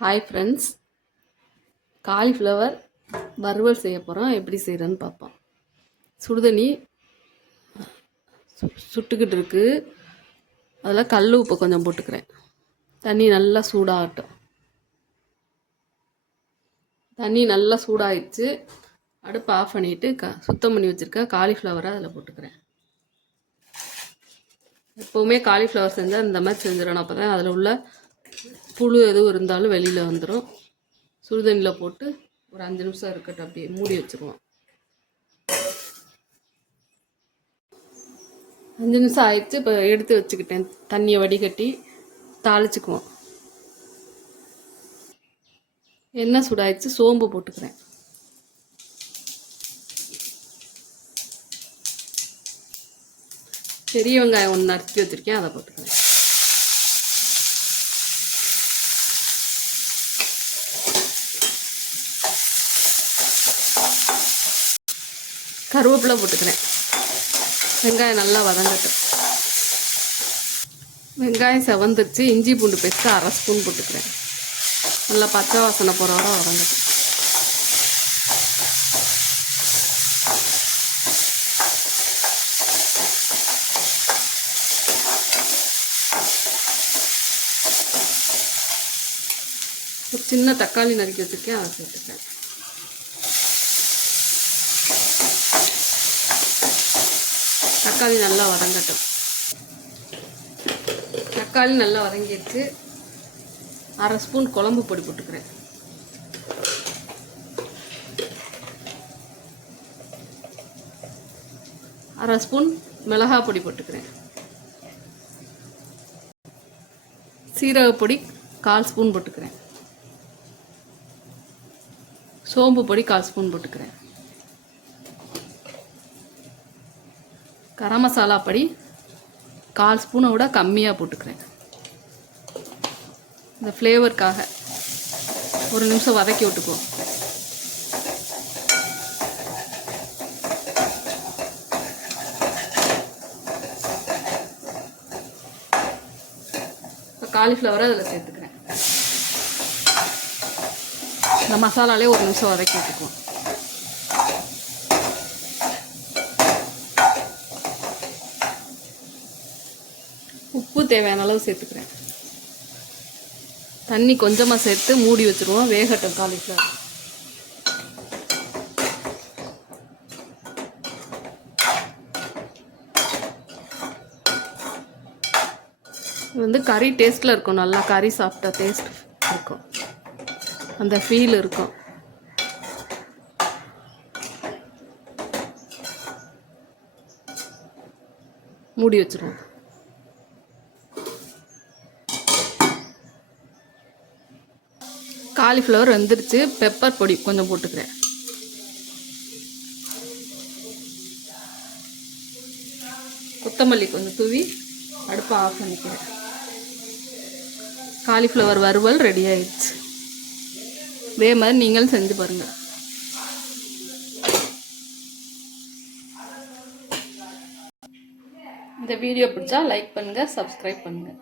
Hi friends cauliflower வறுவல் செய்ய போகிறோம் எப்படி செய்கிறேன்னு பார்ப்போம். சுடுதண்ணி சு- சுட்டுக்கிட்டு இருக்கு. அதில் கல் உப்பு கொஞ்சம் போட்டுக்கிறேன். தண்ணி நல்லா சூடாகட்டும். தண்ணி நல்லா சூடாகிடுச்சு அடுப்பு ஆஃப் பண்ணிவிட்டு க சுத்தம் பண்ணி வச்சுருக்க காலிஃப்ளவரை அதில் போட்டுக்கிறேன். எப்போவுமே காலிஃப்ளவர் செஞ்சால் இந்த மாதிரி செஞ்சிடணும். அப்போ தான் அதில் உள்ள புழு எதுவும் இருந்தாலும் வெளியில் வந்துடும் சுடுதண்ணியில் போட்டு ஒரு அஞ்சு நிமிஷம் இருக்கட்டும் அப்படியே மூடி வச்சுருவோம். அஞ்சு நிமிஷம் ஆயிடுச்சு இப்போ எடுத்து வச்சுக்கிட்டேன். தண்ணியை வடிகட்டி தாளிச்சுக்குவோம். எண்ணெய் சூடாயிடுச்சு சோம்பு போட்டுக்கிறேன். பெரிய வெங்காயம் ஒன்று நறுக்கி வச்சுருக்கேன் அதை போட்டுக்கிறேன். கருவேப்பிலை போட்டுக்கிறேன். வெங்காயம் நல்லா வதங்கட்டும். வெங்காயம் செவந்துருச்சு. இஞ்சி பூண்டு பேஸ்ட்டு அரை ஸ்பூன் போட்டுக்கிறேன். நல்லா பச்சை வாசனை போகிற வர வதங்கட்டும். ஒரு சின்ன தக்காளி நறுக்கி வச்சுருக்கேன். அதை சேர்த்துக்கிறேன். தக்காளி நல்லா வதங்கட்டும். தக்காளி நல்லா வதங்கியிருக்கு. அரை ஸ்பூன் குழம்பு பொடி போட்டுக்கிறேன். அரை ஸ்பூன் மிளகா பொடி போட்டுக்கிறேன். சீரக பொடி கால் ஸ்பூன் போட்டுக்கிறேன். சோம்பு பொடி கால் ஸ்பூன் போட்டுக்கிறேன். கரம் மசாலா படி கால் ஸ்பூனை விட கம்மியாக போட்டுக்கிறேன். இந்த ஃப்ளேவருக்காக ஒரு நிமிஷம் வதக்கி விட்டுக்குவோம் இப்போ காலிஃப்ளவரை அதில் சேர்த்துக்கிறேன். இந்த மசாலாலே ஒரு நிமிஷம் வதக்கி விட்டுக்குவோம் உப்பு தேவையான அளவு சேர்த்துக்கிறேன். தண்ணி கொஞ்சமாக சேர்த்து மூடி வச்சுருவோம். வேகட்டும் காலிஃப்ளவர் இது வந்து கறி டேஸ்ட்டில் இருக்கும். நல்லா கறி சாப்பிட்டா டேஸ்ட் இருக்கும். அந்த ஃபீல் இருக்கும். மூடி வச்சுருவோம். காலிஃப்ளவர் வந்துருச்சு. பெப்பர் பொடி கொஞ்சம் போட்டுக்கிறேன். கொத்தமல்லி கொஞ்சம் தூவி அடுப்பை ஆஃப் பண்ணிக்கிறேன். காலிஃப்ளவர் வறுவல் ரெடி ஆயிடுச்சு. இதே மாதிரி நீங்களும் செஞ்சு பாருங்கள் இந்த வீடியோ பிடிச்சா லைக் பண்ணுங்கள் சப்ஸ்கிரைப் பண்ணுங்கள்